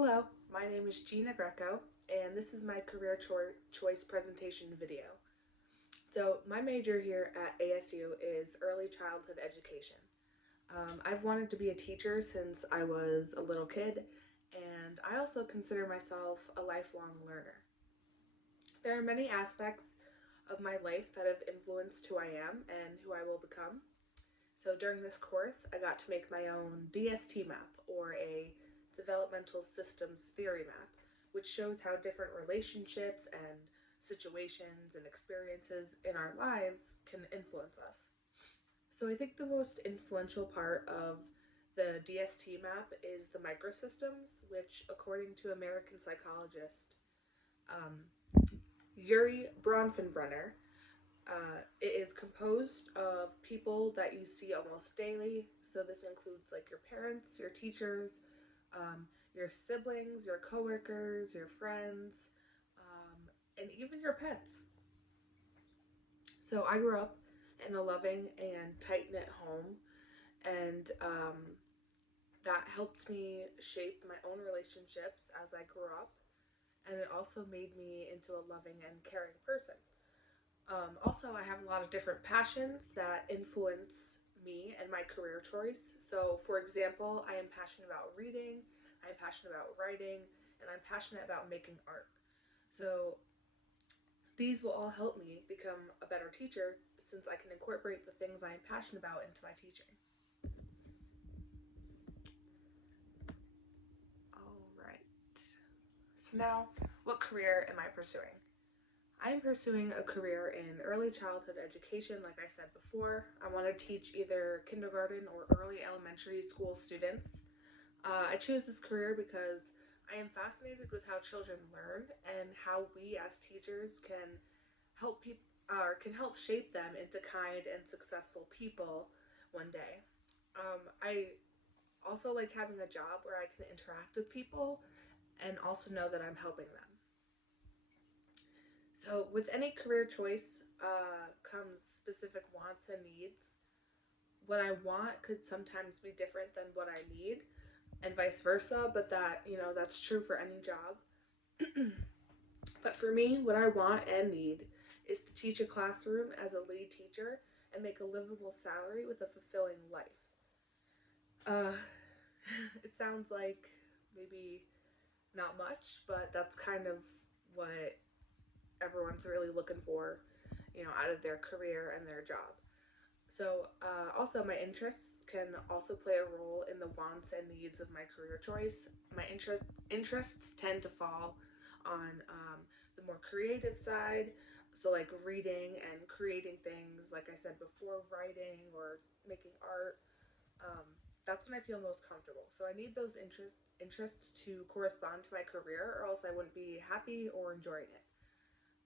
Hello, my name is Gina Greco, and this is my career choice presentation video. So, my major here at ASU is early childhood education. I've wanted to be a teacher since I was a little kid, and I also consider myself a lifelong learner. There are many aspects of my life that have influenced who I am and who I will become. So during this course, I got to make my own DST map, or a developmental systems theory map, which shows how different relationships and situations and experiences in our lives can influence us. So I think the most influential part of the DST map is the microsystems, which, according to American psychologist um, Yuri Bronfenbrenner, it is composed of people that you see almost daily. So this includes like your parents, your teachers, your siblings, your coworkers, your friends, and even your pets. So I grew up in a loving and tight knit home, and that helped me shape my own relationships as I grew up, and it also made me into a loving and caring person. Also, I have a lot of different passions that influence me and my career choice. So, for example, I am passionate about reading, I'm passionate about writing, and I'm passionate about making art. So, these will all help me become a better teacher since I can incorporate the things I am passionate about into my teaching. All right. So, now, what career am I pursuing? I'm pursuing a career in early childhood education, like I said before. I want to teach either kindergarten or early elementary school students. I choose this career because I am fascinated with how children learn and how we as teachers can help people or can help shape them into kind and successful people one day. I also like having a job where I can interact with people and also know that I'm helping them. So, with any career choice comes specific wants and needs. What I want could sometimes be different than what I need, and vice versa, but that's true for any job. But for me, what I want and need is to teach a classroom as a lead teacher and make a livable salary with a fulfilling life. Uh, it sounds like maybe not much, but that's kind of what everyone's really looking for, out of their career and their job. So, also, my interests can also play a role in the wants and needs of my career choice. My interests tend to fall on the more creative side, so like reading and creating things, like I said before, writing or making art. Um, that's when I feel most comfortable. So I need those interests to correspond to my career, or else I wouldn't be happy or enjoying it,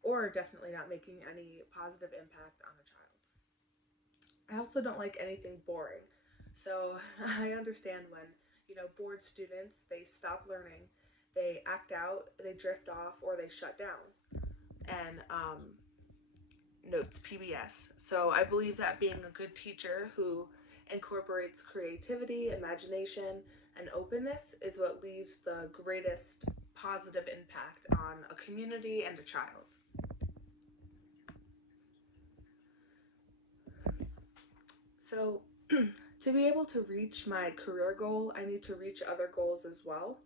or definitely not making any positive impact on a child. I also don't like anything boring. So I understand when, bored students, they stop learning, they act out, they drift off, or they shut down. And notes PBS. So I believe that being a good teacher who incorporates creativity, imagination, and openness is what leaves the greatest positive impact on a community and a child. So, to be able to reach my career goal, I need to reach other goals as well.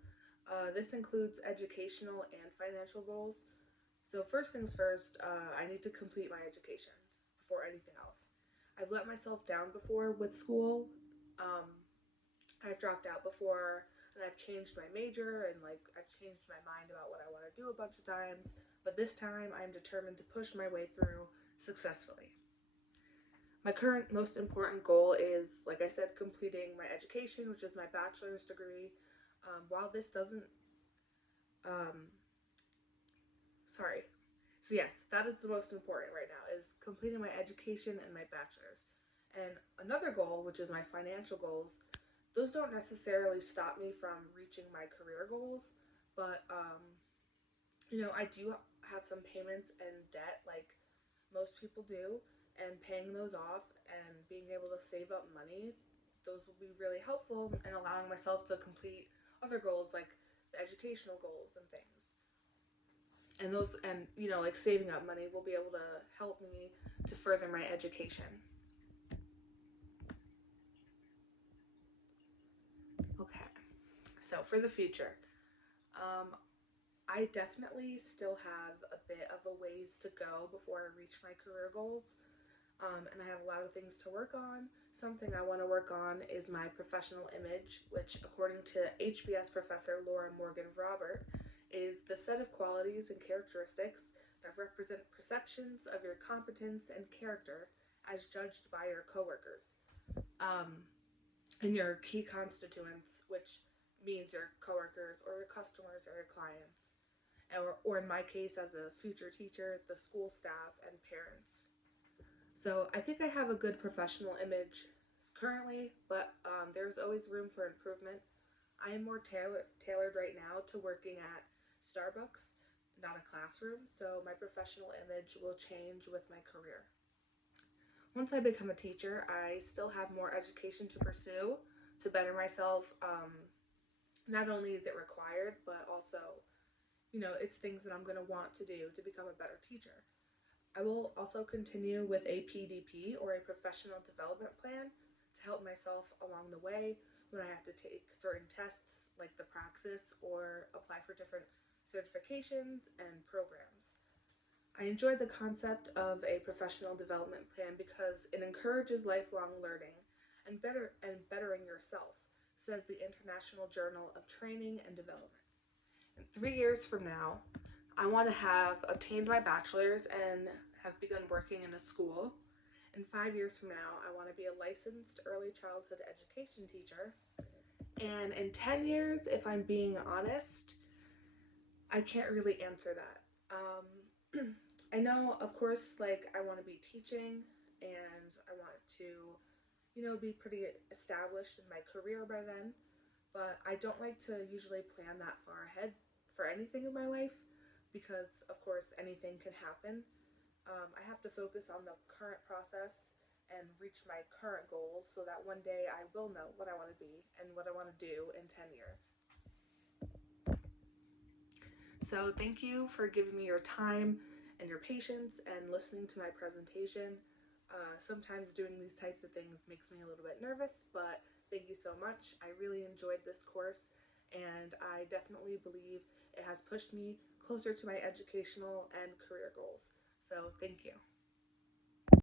This includes educational and financial goals. So, first things first, I need to complete my education before anything else. I've let myself down before with school. Um, I've dropped out before, and I've changed my major, and like I've changed my mind about what I want to do a bunch of times. But this time, I'm determined to push my way through successfully. My current most important goal is, like I said, completing my education, which is my bachelor's degree. While this doesn't, um, sorry. So yes, that is the most important right now, is completing my education and my bachelor's. And another goal, which is my financial goals, those don't necessarily stop me from reaching my career goals, but I do have some payments and debt, like most people do, and paying those off and being able to save up money, those will be really helpful in allowing myself to complete other goals like the educational goals and things. And those, and like saving up money will be able to help me to further my education. Okay, so for the future, um, I definitely still have a bit of a ways to go before I reach my career goals. And I have a lot of things to work on. Something I want to work on is my professional image, which, according to HBS professor Laura Morgan Robert, is the set of qualities and characteristics that represent perceptions of your competence and character as judged by your coworkers. Um, and your key constituents, which means your coworkers or your customers or your clients, or in my case, as a future teacher, the school staff and parents. So I think I have a good professional image currently, but there's always room for improvement. I am more tailored right now to working at Starbucks, not a classroom, so my professional image will change with my career. Once I become a teacher, I still have more education to pursue to better myself. Not only is it required, but also, it's things that I'm going to want to do to become a better teacher. I will also continue with a PDP, or a professional development plan, to help myself along the way when I have to take certain tests like the Praxis or apply for different certifications and programs. I enjoy the concept of a professional development plan because it encourages lifelong learning and bettering yourself, says the International Journal of Training and Development. In 3 years from now, I want to have obtained my bachelor's and have begun working in a school. In 5 years from now, I want to be a licensed early childhood education teacher. And in 10 years, if I'm being honest, I can't really answer that. I know, of course, like, I want to be teaching and I want to, be pretty established in my career by then. But I don't like to usually plan that far ahead for anything in my life because, of course, anything can happen. I have to focus on the current process and reach my current goals so that one day I will know what I want to be and what I want to do in 10 years. So thank you for giving me your time and your patience and listening to my presentation. Sometimes doing these types of things makes me a little bit nervous, but thank you so much. I really enjoyed this course, and I definitely believe it has pushed me closer to my educational and career goals. So thank you.